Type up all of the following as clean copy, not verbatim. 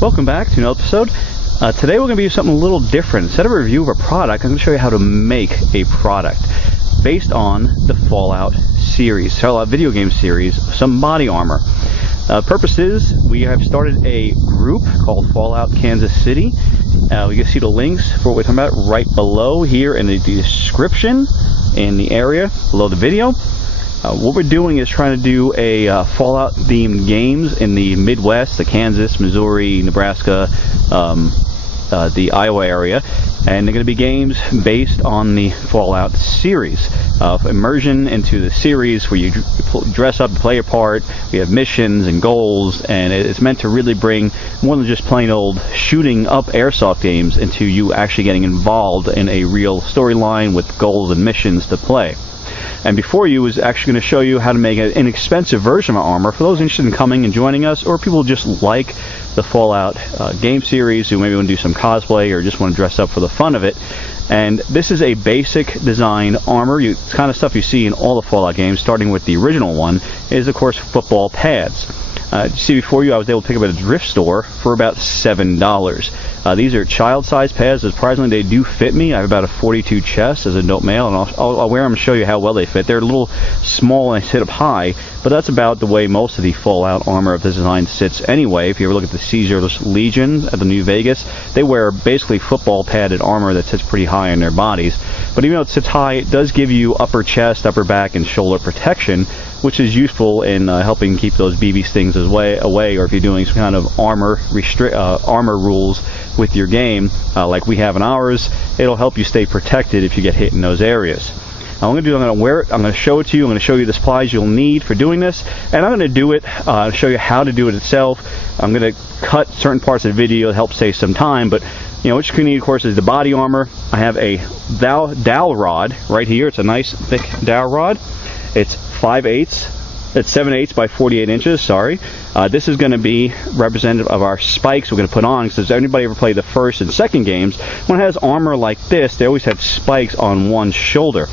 Welcome back to another episode. Today we're going to do something a little different. Instead of a review of a product, I'm going to show you how to make a product based on the Fallout series, Fallout video game series, some body armor. Purpose is, we have started a group called Fallout Kansas City. You can see the links for what we're talking about right below here in the description in the area below the video. What we're doing is trying to do a Fallout themed games in the Midwest, the Kansas, Missouri, Nebraska, the Iowa area, and they're going to be games based on the Fallout series. Immersion into the series where you dress up, play a part, we have missions and goals, and it's meant to really bring more than just plain old shooting up Airsoft games into you actually getting involved in a real storyline with goals and missions to play. And before you is actually going to show you how to make an inexpensive version of armor for those interested in coming and joining us, or people just like the Fallout game series who maybe want to do some cosplay or just want to dress up for the fun of it. And this is a basic design armor. It's kind of stuff you see in all the Fallout games, starting with the original one, is of course football pads. You see before you, I was able to pick up at a thrift store for about $7. These are child-sized pads. Surprisingly, they do fit me. I have about a 42 chest as an adult male, and I'll wear them and show you how well they fit. They're a little small and sit up high, but that's about the way most of the Fallout armor of this design sits anyway. If you ever look at the Caesar Legion at the New Vegas, they wear basically football padded armor that sits pretty high on their bodies. But even though it sits high, it does give you upper chest, upper back, and shoulder protection, which is useful in helping keep those BB stings away, or if you're doing some kind of armor rules with your game, like we have in ours, it'll help you stay protected if you get hit in those areas. I'm going to wear it, I'm going to show it to you, I'm going to show you the supplies you'll need for doing this, and I'm going to do it, show you how to do it itself. I'm going to cut certain parts of the video to help save some time, but you know, what you're going to need, of course, is the body armor. I have a dowel rod right here. It's a nice thick dowel rod. It's 5/8. It's 7/8 by 48 inches. Sorry. This is going to be representative of our spikes we're going to put on. Because if anybody ever played the first and second games, when it has armor like this, they always have spikes on one shoulder.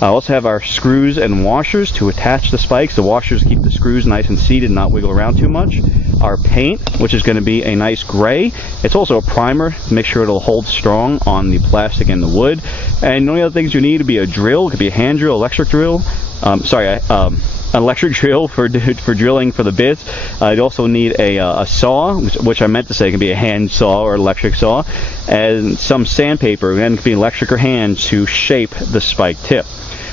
I also have our screws and washers to attach the spikes. The washers keep the screws nice and seated and not wiggle around too much. Our paint, which is going to be a nice gray. It's also a primer to make sure it'll hold strong on the plastic and the wood. And the only other things you need would be a drill. It could be a hand drill, electric drill. An electric drill for drilling for the bits. You'd also need a saw, which I meant to say can be a hand saw or electric saw, and some sandpaper, and it can be electric or hand, to shape the spike tip.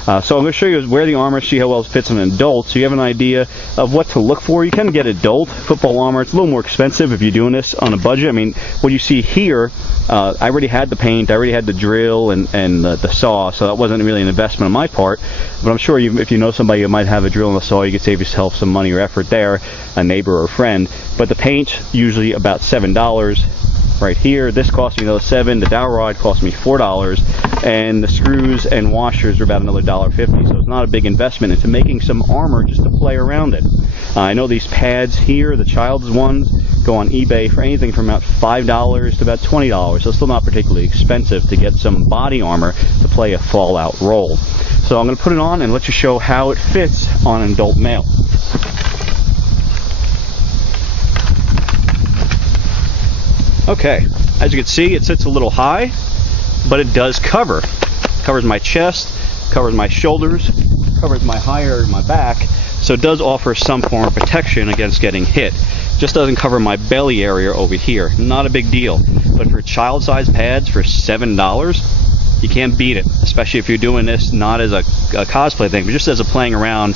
So I'm going to show you where the armor, see how well it fits on an adult, so you have an idea of what to look for. You can get adult football armor. It's a little more expensive if you're doing this on a budget. I mean, what you see here, I already had the paint, I already had the drill and the saw, so that wasn't really an investment on my part. But I'm sure if you know somebody who might have a drill and a saw, you could save yourself some money or effort there, a neighbor or a friend. But the paint, usually about $7. Right here, this cost me another $7. The dowel rod cost me $4, and the screws and washers are about another $1.50. So it's not a big investment into making some armor just to play around it. I know these pads here, the child's ones, go on eBay for anything from about $5 to about $20. So it's still not particularly expensive to get some body armor to play a Fallout role. So I'm going to put it on and let you show how it fits on an adult male. Okay, as you can see, it sits a little high, but it does cover. Covers my chest, covers my shoulders, covers my back, so it does offer some form of protection against getting hit. Just doesn't cover my belly area over here. Not a big deal, but for child-sized pads for $7, you can't beat it, especially if you're doing this not as a cosplay thing, but just as a playing around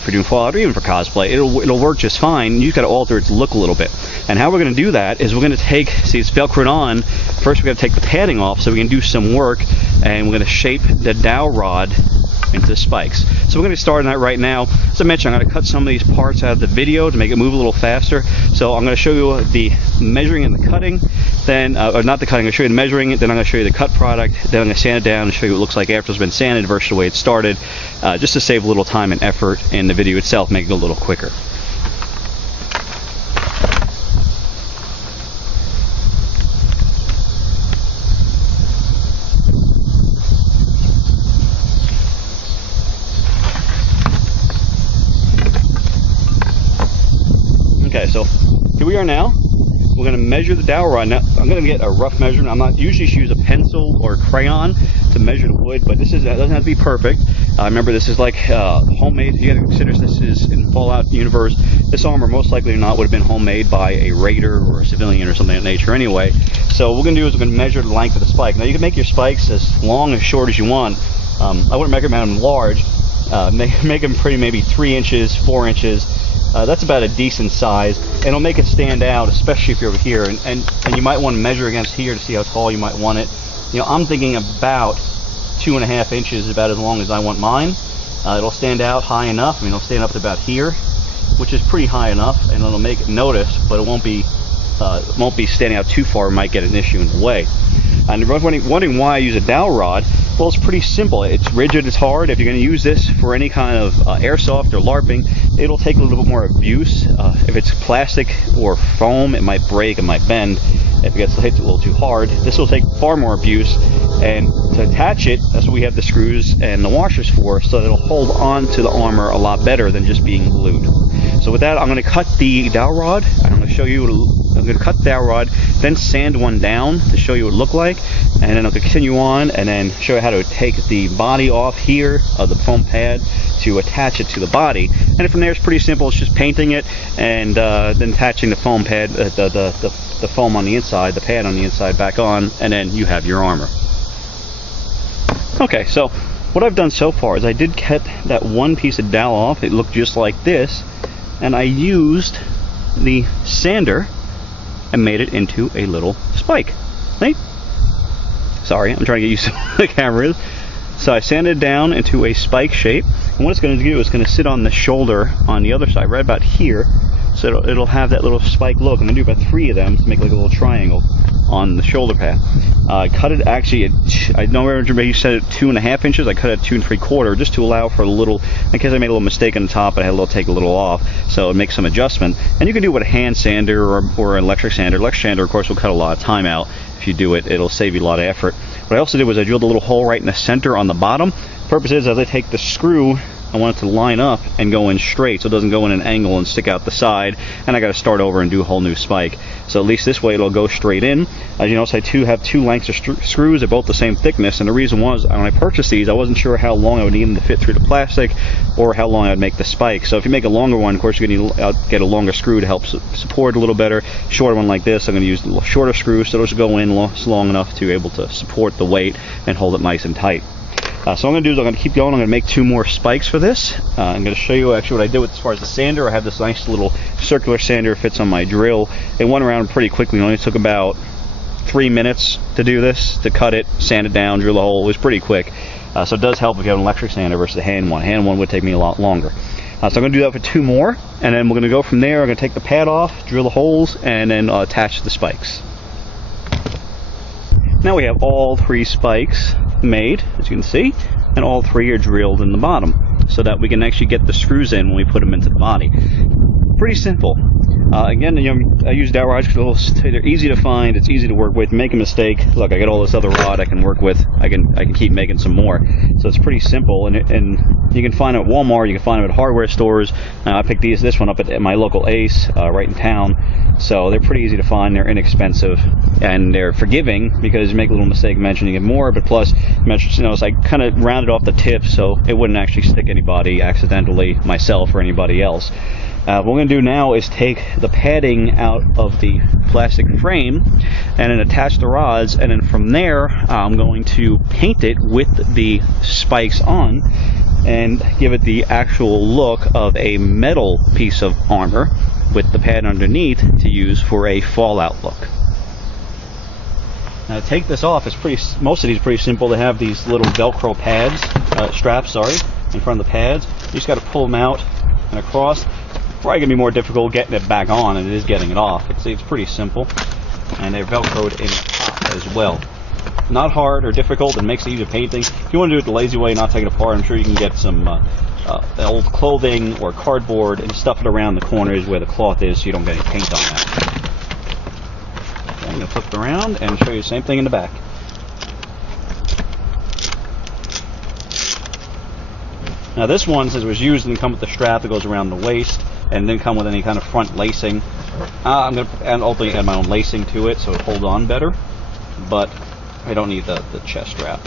for doing Fallout or even for cosplay. It'll work just fine. You just got to alter its look a little bit. And how we're going to do that is we're going to see it's velcroed on. First we're going to take the padding off so we can do some work, and we're going to shape the dowel rod into the spikes. So we're going to start on that right now. As I mentioned, I'm going to cut some of these parts out of the video to make it move a little faster. So I'm going to show you the measuring and the cutting, then, or not the cutting, I'm going to show you the measuring, then I'm going to show you the cut product, then I'm going to sand it down and show you what it looks like after it's been sanded versus the way it started, just to save a little time and effort in the video itself, make it a little quicker. Okay, so here we are now. we're going to measure the dowel rod. Now, I'm going to get a rough measurement. I'm not usually use a pencil or a crayon to measure the wood, but this doesn't have to be perfect. Remember, this is like homemade. You got to consider this is in Fallout universe. This armor most likely or not would have been homemade by a raider or a civilian or something of that nature anyway. So what we're going to do is we're going to measure the length of the spike. Now you can make your spikes as long or short as you want. I wouldn't recommend them large. Make them pretty, maybe 3 inches, 4 inches. That's about a decent size, and it'll make it stand out, especially if you're over here. And you might want to measure against here to see how tall you might want it. You know, I'm thinking about 2.5 inches, about as long as I want mine. It'll stand out high enough. I mean, it'll stand up to about here, which is pretty high enough, and it'll make it noticed, but it won't be standing out too far. It might get an issue in the way. And you're wondering why I use a dowel rod. Well, it's pretty simple. It's rigid, it's hard. If you're going to use this for any kind of airsoft or LARPing, it'll take a little bit more abuse. If it's plastic or foam, it might break, it might bend. If it gets hit a little too hard, this will take far more abuse. And to attach it, that's what we have the screws and the washers for, so that it'll hold on to the armor a lot better than just being glued. So with that, I'm going to cut the dowel rod. I'm going to show you. I'm going to cut the dowel rod, then sand one down to show you what it looked like, and then I'll continue on and then show you how to take the body off here of the foam pad to attach it to the body. And from there, it's pretty simple. It's just painting it and then attaching the foam pad, the foam on the inside, the pad on the inside back on, and then you have your armor. Okay, so what I've done so far is I did cut that one piece of dowel off. It looked just like this, and I used the sander and made it into a little spike. Right? Sorry, I'm trying to get used to the cameras. So I sanded it down into a spike shape, and what it's going to do is going to sit on the shoulder on the other side, right about here. So it'll have that little spike look. I'm going to do about 3 of them to make like a little triangle on the shoulder pad. I cut it, actually, I don't remember, you said it 2.5 inches. I cut it 2 3/4 just to allow for a little, in case I made a little mistake on the top, I had to take a little off, so it makes some adjustment. And you can do it with a hand sander or an electric sander. Electric sander, of course, will cut a lot of time out. If you do it, it'll save you a lot of effort. What I also did was I drilled a little hole right in the center on the bottom. The purpose is, as I take the screw, I want it to line up and go in straight, so it doesn't go in an angle and stick out the side, and I got to start over and do a whole new spike. So at least this way it'll go straight in. As you notice, I have 2 lengths of screws. They're both the same thickness, and the reason was, when I purchased these, I wasn't sure how long I would need them to fit through the plastic, or how long I'd make the spike. So if you make a longer one, of course, you're going to get a longer screw to help support a little better. Shorter one like this, I'm going to use a little shorter screw, so those go in long enough to be able to support the weight and hold it nice and tight. So what I'm going to do is I'm going to keep going. I'm going to make 2 more spikes for this. I'm going to show you actually what I did with as far as the sander. I have this nice little circular sander. It fits on my drill. It went around pretty quickly. It only took about 3 minutes to do this, to cut it, sand it down, drill a hole. It was pretty quick. So it does help if you have an electric sander versus a hand one. Hand one would take me a lot longer. So I'm going to do that for 2 more, and then we're going to go from there. I'm going to take the pad off, drill the holes, and then attach the spikes. Now we have all 3 spikes made, as you can see, and all 3 are drilled in the bottom, so that we can actually get the screws in when we put them into the body. Pretty simple. Again, you know, I use dowel rods because they're easy to find, it's easy to work with. Make a mistake, look, I got all this other rod I can work with. I can keep making some more. So it's pretty simple, and you can find them at Walmart, you can find them at hardware stores. I picked this one up at my local Ace right in town. So they're pretty easy to find, they're inexpensive, and they're forgiving because you make a little mistake mentioning it more, but plus, you know, I kind of rounded off the tip so it wouldn't actually stick anybody accidentally, myself or anybody else. What we're going to do now is take the padding out of the plastic frame and then attach the rods, and then from there I'm going to paint it with the spikes on and give it the actual look of a metal piece of armor with the pad underneath to use for a Fallout look. Now to take this off, most of these are pretty simple. They have these little Velcro pads, straps, in front of the pads. You just got to pull them out and across. Probably going to be more difficult getting it back on than it is getting it off. It's pretty simple, and they're Velcroed in the top as well. Not hard or difficult, and makes it easy painting. If you want to do it the lazy way, not take it apart, I'm sure you can get some old clothing or cardboard and stuff it around the corners where the cloth is so you don't get any paint on that. Okay, I'm going to flip it around and show you the same thing in the back. Now this one, since it was used, didn't come with the strap that goes around the waist, and didn't come with any kind of front lacing I'm going to ultimately add my own lacing to it so it holds on better, but I don't need the chest strap.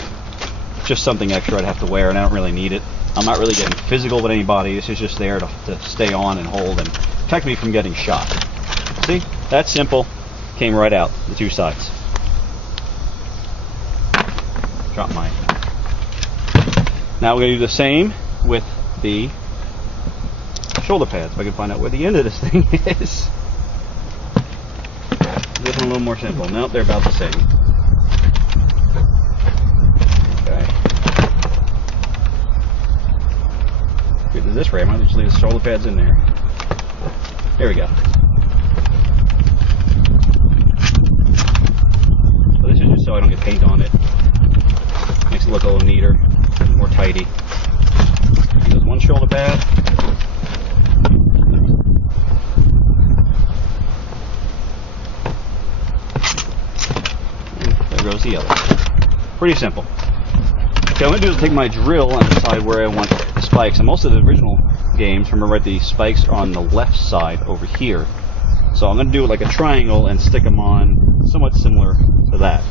It's just something extra I'd have to wear, and I don't really need it. I'm not really getting physical with anybody. This is just there to stay on and hold and protect me from getting shot. See? That's simple. Came right out, the two sides. Drop mine. Now we're going to do the same with the shoulder pads. If I can find out where the end of this thing is. This one a little more simple. Nope, they're about the same. Okay. Good as this way, I might just leave the shoulder pads in there. There we go. So this is just so I don't get paint on it. Makes it look a little neater, more tidy. There's one shoulder pad. There goes the other. Pretty simple. Okay, what I'm going to do is take my drill and decide where I want the spikes. And most of the original games, remember, the spikes are on the left side over here. So I'm going to do it like a triangle and stick them on somewhat similar to that.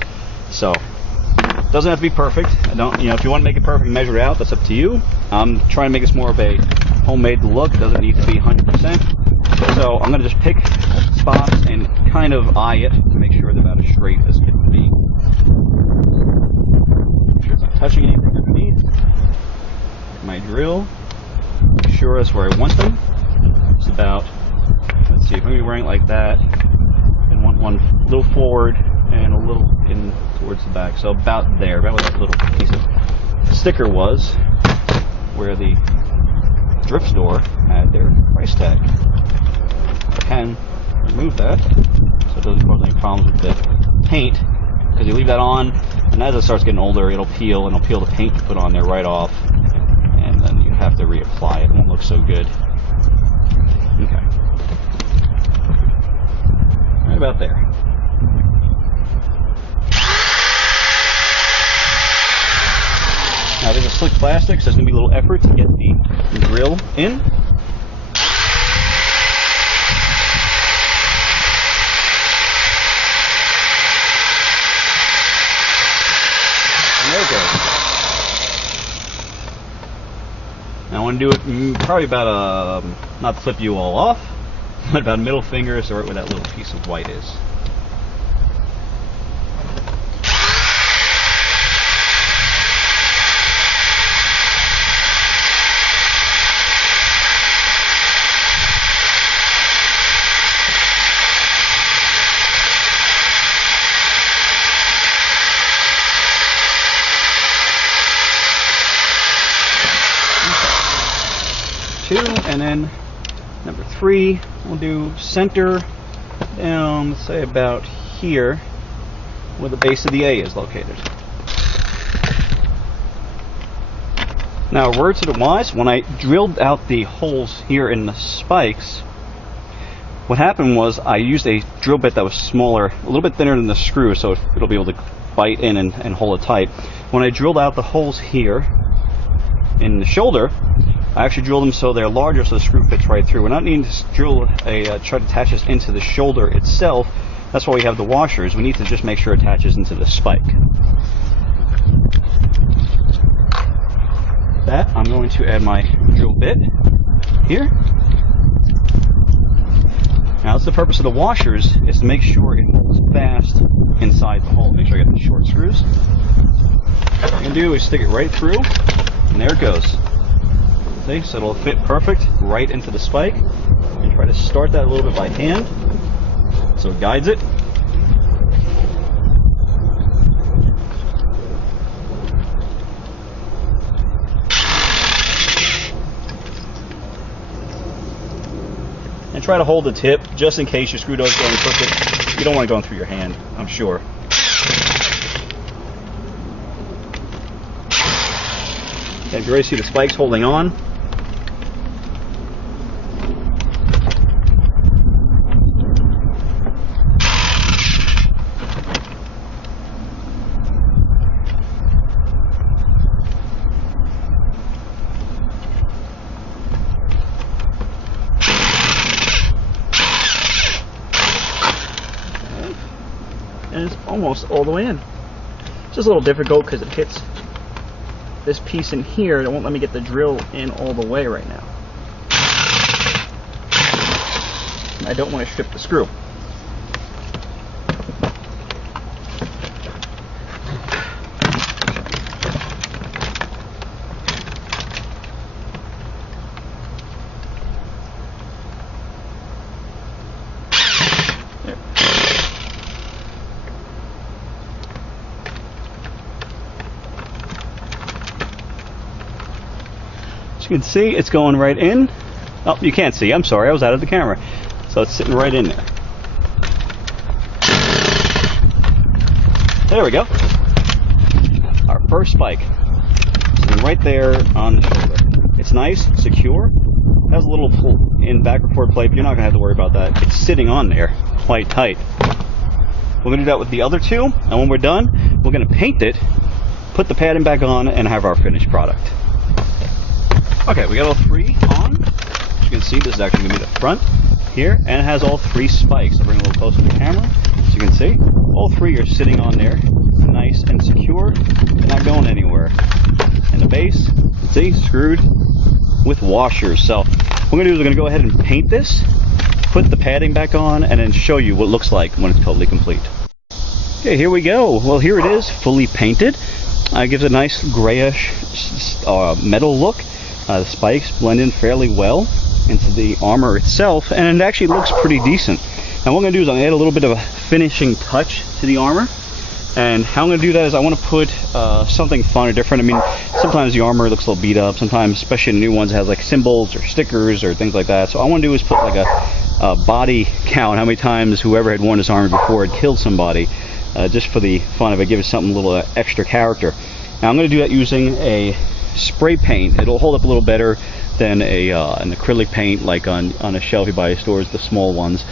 So, it doesn't have to be perfect. I don't, if you want to make it perfect, measure it out, that's up to you. I'm trying to make this more of a homemade look. It doesn't need to be 100%. So I'm going to just pick spots and kind of eye it to make sure they're about as straight as it can be. Make sure it's not touching anything underneath. My drill. Make sure that's where I want them. It's about, let's see, if I'm going to be wearing it like that, and want one a little forward and a little in towards the back. So about there, about where that little piece of sticker was, where the thrift store had their price tag. I can remove that so it doesn't cause any problems with the paint, because you leave that on, and as it starts getting older, it'll peel, and it'll peel the paint you put on there right off, and then you have to reapply it. It won't look so good. Okay. Right about there. Now, there's a slick plastic, so there's going to be a little effort to get the drill in. And there it goes. Now I want to do it probably about not to flip you all off, but about a middle finger, so right where that little piece of white is. Two, and then number 3, we'll do center down, let's say about here, where the base of the A is located. Now, words to the wise, when I drilled out the holes here in the spikes, what happened was I used a drill bit that was smaller, a little bit thinner than the screw, so it'll be able to bite in and hold it tight. When I drilled out the holes here in the shoulder, I actually drilled them so they're larger, so the screw fits right through. We're not needing to drill try to attach this into the shoulder itself. That's why we have the washers. We need to just make sure it attaches into the spike. That, I'm going to add my drill bit here. Now, that's the purpose of the washers, is to make sure it holds fast inside the hole. Make sure I get the short screws. What I'm going to do is stick it right through, and there it goes. See, so it'll fit perfect right into the spike. And try to start that a little bit by hand, so it guides it. And try to hold the tip, just in case your screw does go in crooked. You don't want it going through your hand, I'm sure. Okay, you already see the spikes holding on. and it's almost all the way in. It's just a little difficult because it hits this piece in here. It won't let me get the drill in all the way right now. I don't want to strip the screw. As you can see, it's going right in. Oh, you can't see. I'm sorry, I was out of the camera. So it's sitting right in there. There we go. Our first spike. Sitting right there on the shoulder. It's nice, secure. It has a little pull in back and forward plate, but you're not going to have to worry about that. It's sitting on there quite tight. We're going to do that with the other two, and when we're done, we're going to paint it, put the padding back on, and have our finished product. Okay, we got all three on. As you can see, this is actually going to be the front here, and it has all three spikes. I'll bring it a little closer to the camera. As you can see, all three are sitting on there, nice and secure. They're not going anywhere. And the base, see, screwed with washers. So what we're going to do is we're going to go ahead and paint this, put the padding back on, and then show you what it looks like when it's totally complete. Okay, here we go. Well, here it is, fully painted. It gives a nice grayish metal look. The spikes blend in fairly well into the armor itself, and it actually looks pretty decent. And what I'm going to do is I'm going to add a little bit of a finishing touch to the armor. And how I'm going to do that is I want to put something fun or different. I mean, sometimes the armor looks a little beat up. Sometimes, especially the new ones, it has like symbols or stickers or things like that. So all I want to do is put like a body count, how many times whoever had worn this armor before had killed somebody, just for the fun of it, give it something a little extra character. Now I'm going to do that using a spray paint. It'll hold up a little better than an acrylic paint like on a shelf you buy at stores, the small ones.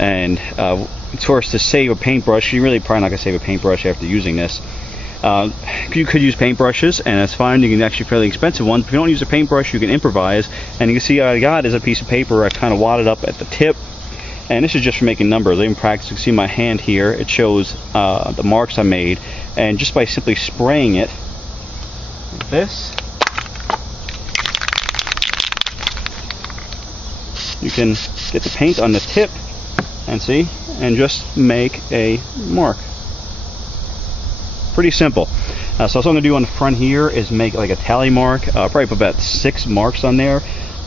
And of course, to save a paintbrush, you're really probably not going to save a paintbrush after using this. You could use paintbrushes, and that's fine. You can actually fairly expensive ones. If you don't use a paintbrush, you can improvise. And you can see what I got is a piece of paper. I kind of wadded up at the tip, and this is just for making numbers. I even practice. You can see my hand here. It shows the marks I made, and just by simply spraying it like this, you can get the paint on the tip and see, and just make a mark. Pretty simple. So what I'm going to do on the front here is make like a tally mark. Probably put about 6 marks on there.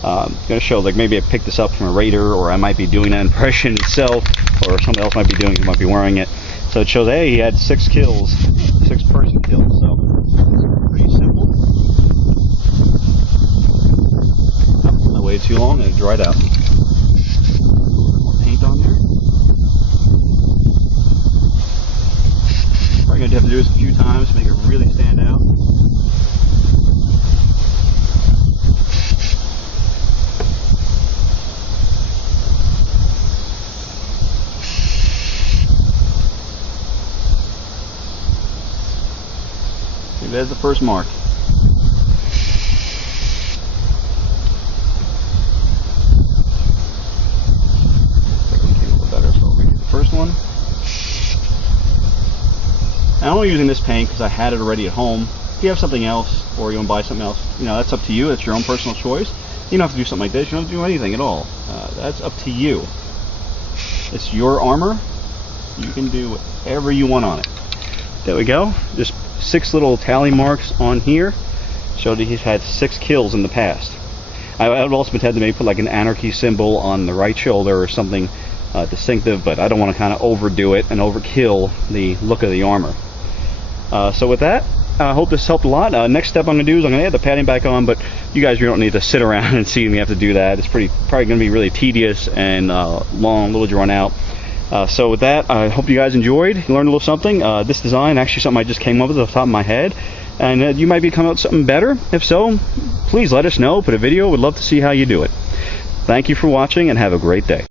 I'm going to show like maybe I picked this up from a raider, or I might be doing that impression itself, or somebody else might be doing it, might be wearing it. So it shows, hey, he had 6 kills, 6 person kills. So pretty simple. I waited too long and it dried out. Paint on there. Probably gonna have to do this a few times to make it really stand out. Okay, there's the first mark. First one. I'm only using this paint because I had it already at home. If you have something else, or you want to buy something else, you know, that's up to you. That's your own personal choice. You don't have to do something like this. You don't have to do anything at all. That's up to you. It's your armor. You can do whatever you want on it. There we go. Just 6 little tally marks on here. Showed that he's had 6 kills in the past. I would also intend to maybe put like an anarchy symbol on the right shoulder or something distinctive, but I don't want to kind of overdo it and overkill the look of the armor. So with that, I hope this helped a lot. Next step I'm going to do is I'm going to add the padding back on, but you guys really don't need to sit around and see me have to do that. It's probably going to be really tedious and long, a little drawn out. So with that, I hope you guys enjoyed, learned a little something. This design, actually something I just came up with off the top of my head, and you might be coming out with something better. If so, please let us know, put a video. We'd love to see how you do it. Thank you for watching, and have a great day.